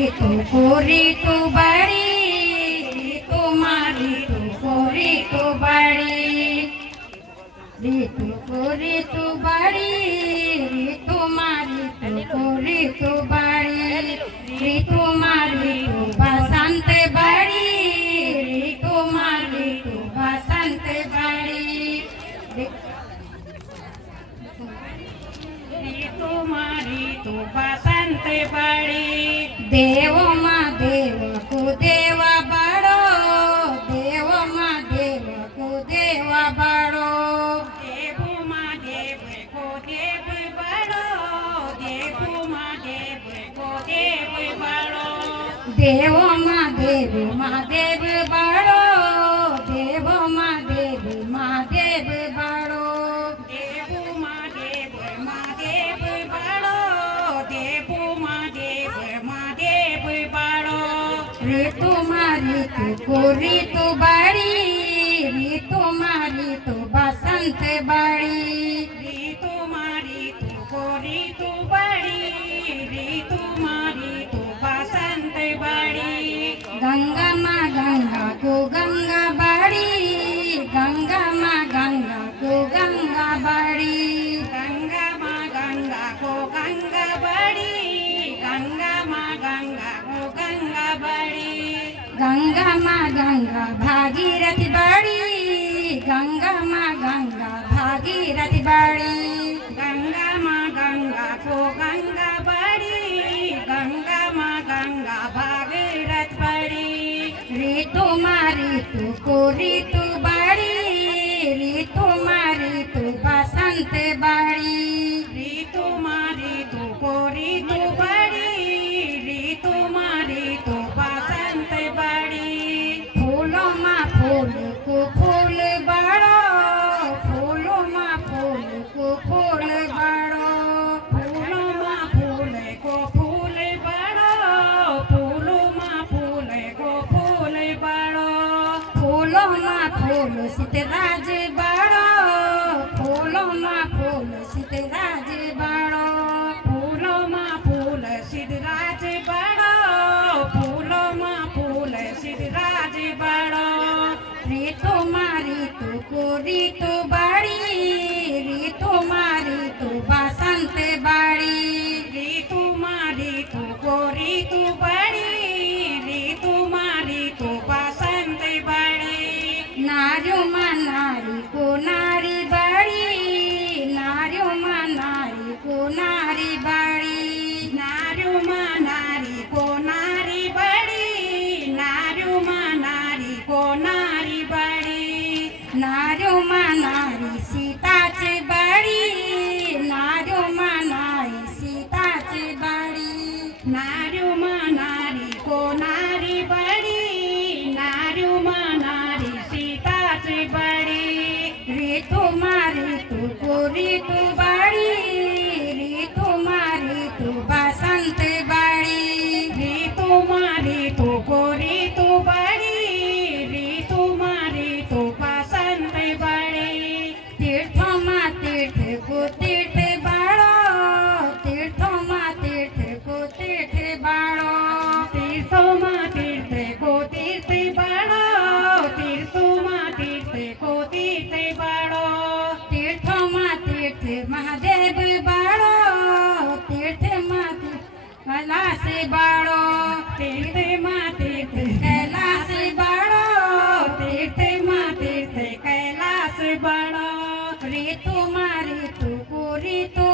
ঋতু কো ঋতু বাড়ি, তোমার ঋতু কো ঋতু বাড়ি, ঋতু কো ঋতু বাড়ি, তোমার ঋতু কো ঋতু বাড়ি, তোমার ঋতু বসন্ত বাড়ি, তোমার ঋতু বসন্ত বাড়ি, তোমার ঋতু বসন্ত বাড়ি। देव माँ देव को देवा बड़ो, देव माँ देव को देवा बड़ो, देव माँ देव को देव बड़ो, देव माँ देव को देव बड़ो, देव माँ देव बड़ो, देव माँ देव बड़ो, देव माँ देव बड़ो, देव माँ देव बड़ो। ऋतु माँ ऋतु को ऋतु बाड़ी, ऋतु माँ ऋतु बसंत बाड़ी, ऋतु माँ ऋतु को ऋतु बाड़ी, ऋतु माँ ऋतु बसंत बाड़ी। गंगा माँ गंगा को गंगा बाड़ी, गंगा माँ गंगा को गंगा बाड़ी, गंगा माँ गंगा को गंगा बाड़ी, गंगा माँ गंगा को गंगा बाड़ी। गंगा माँ गंगा भागीरथी बाड़ी, गंगा माँ गंगा भागीरथी बाड़ी, गंगा माँ गंगा को गंगा बाड़ी, गंगा माँ गंगा भागीरथ बाड़ी। ऋतु माँ ऋतु को ऋतु बाड़ी, ऋतु माँ ऋतु बसंत बाड़ी, ऋतु माँ ऋतु को ऋतु बाड़ी, ऋतु माँ ऋतु बसंत बाड़ी। फूलों माँ फूल को फूल बाड़ो, फूलों माँ फूल को फूल बाड़ो, फूलों माँ फूल को फूल बाड़ो, फूलों माँ फूल को फूल बाड़ो, फूलों माँ फूल सितराज बाड़ो, फूलों माँ फूल सितराज बाड़ो, फूलों माँ फूल सिद्धराज बाड़ो, फूलों माँ फूल सिद्धराज बाड़ो। ऋतु माँ ऋतु को ऋतु बाड़ी, ऋतु माँ ऋतु बसंत बाड़ी, ऋतु माँ ऋतु को ऋतु बाड़ी, ऋतु माँ ऋतु बसंत बाड़ी। नारियों माँ नारी को नारी बाड़ी, नारियों माँ नारी को नारी बाड़ी, नारियों माँ नारी को नारी बाड़ी, नारियों माँ नारी को नारी बाड़ी। नारियों माँ नारी सीताच बाड़ी, नारियों माँ नारी सीताच बाड़ी, नारियों माँ नारी को नारी बाड़ी, नारियों माँ नारी सीताच बाड़ी। ऋतु माँ ऋतु को ऋतु बाड़ी, ऋतु माँ ऋतु बसंत बाड़ी, ऋतु माँ ऋतु को ऋतु बाड़ी, ऋतु माँ ऋतु बसंत बाड़ी। तीर्थों माँ तीर्थ को तीर्थ बाड़ो, तीर्थों माँ तीर्थ को तीर्थ बाड़ो, तीर्थों माँ तीर्थ को तीर्थ बाड़ो, तीर्थों माँ तीर्थ को तीर्थ बाड़ो। तीर्थों माँ तीर्थ महादेव बाड़ो, तीर्थ माँ तीर्थ कैलाश बाड़ो, तीर्थ माँ तीर्थ कैलाश बाड़ो, तीर्थ माँ तीर्थ कैलाश बाड़ो। ऋतु माँ ऋतु को ऋतु